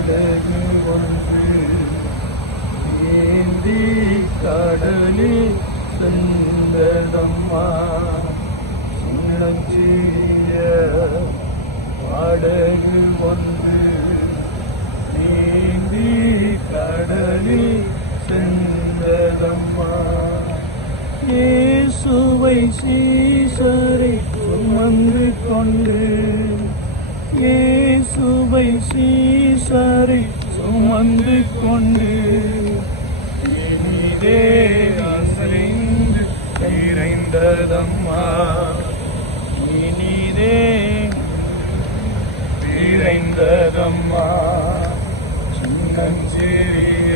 படகு ஒன்று ஏந்தி கடலில் சென்றதம்மா சின்னஞ்சிறிய படகு ஒன்று நீந்தி கடலில் சென்றதம்மா இயேசுவை சீசரை வந்து கொண்டு இயேசுவை சரி சுமந்து கொண்டு இனிதே அசைந்து நிறைந்ததம்மா இனிதே நிறைந்ததம்மா சின்னஞ்சிறிய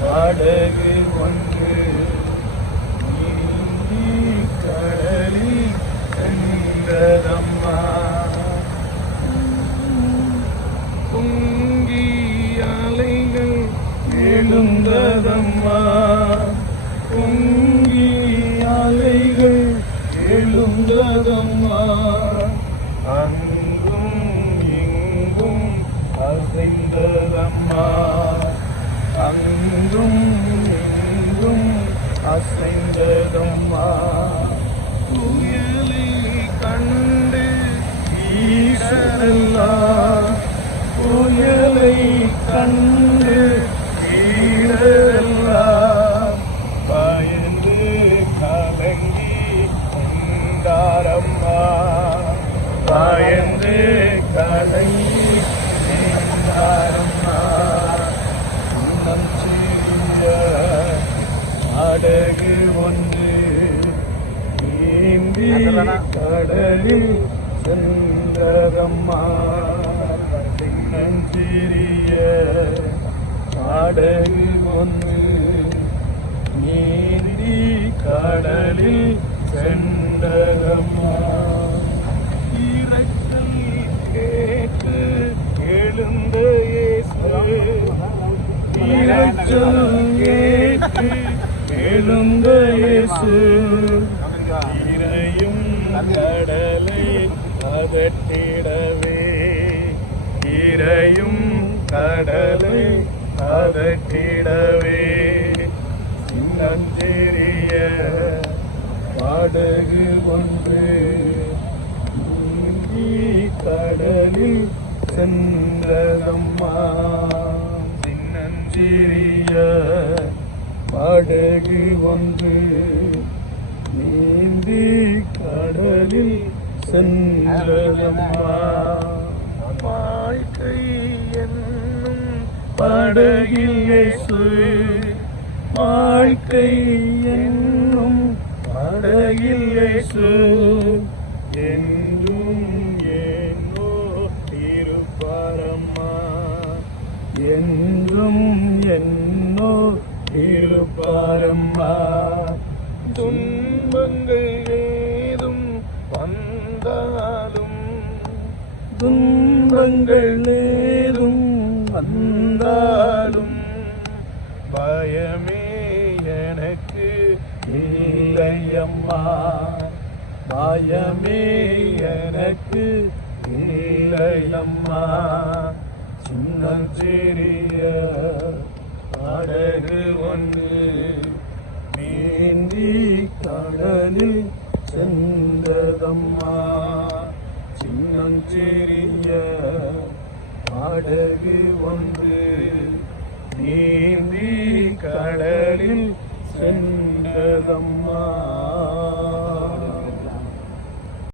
படகு ஒன்று நீந்தி கடலில் சென்றதம்மா பொங்கி அலைகள் எழுந்ததம்மா பொங்கி அலைகள் எழுந்ததம்மா. அங்கும் இங்கும் அசைந்ததம்மா. அங்கும் இங்கும் அசைந்ததம்மா. புயலை கண்டு ஈசனெல்லாம் புயலை கண்டு கலங்கி கொண்டாரம்மா இன்னம் சிறிய அடகு ஒன்று நீந்தி கடலில் சென்றதம்மா சின்னஞ்சிறிய அடகு ஒன்று நீந்தி கடலில் சென்றதம்மா இறைச்சல் கேட்டு எழுந்த இயேசு இறைச்சல் எழுந்த இயேசு இறையும் கடலை அதட்டிடவே இறையும் கடலை அதட்டிடவே சின்னஞ்சிறிய படகு ஒன்று கடலில் சென்றதம்மா படகு ஒன்று நீந்தி கடலில் சென்றதம்மா வாழ்க்கை என்னும் படகில் வாழ்க்கை என்னும் படகில் என்றும் ஏனோ இருப்பாரம்மா. என்றும் இருப்பாரம்மா துன்பங்கள் ஏதும் வந்தாலும் துன்பங்கள் ஏதும் வந்தாலும் பயமே எனக்கு இல்லையம்மா. பயமே எனக்கு இல்லையம்மா. சின்ன சிறிய சென்றதம்மா சின்னஞ்சிறிய அடகு ஒன்று நீந்தி கடலில் சென்றதம்மா.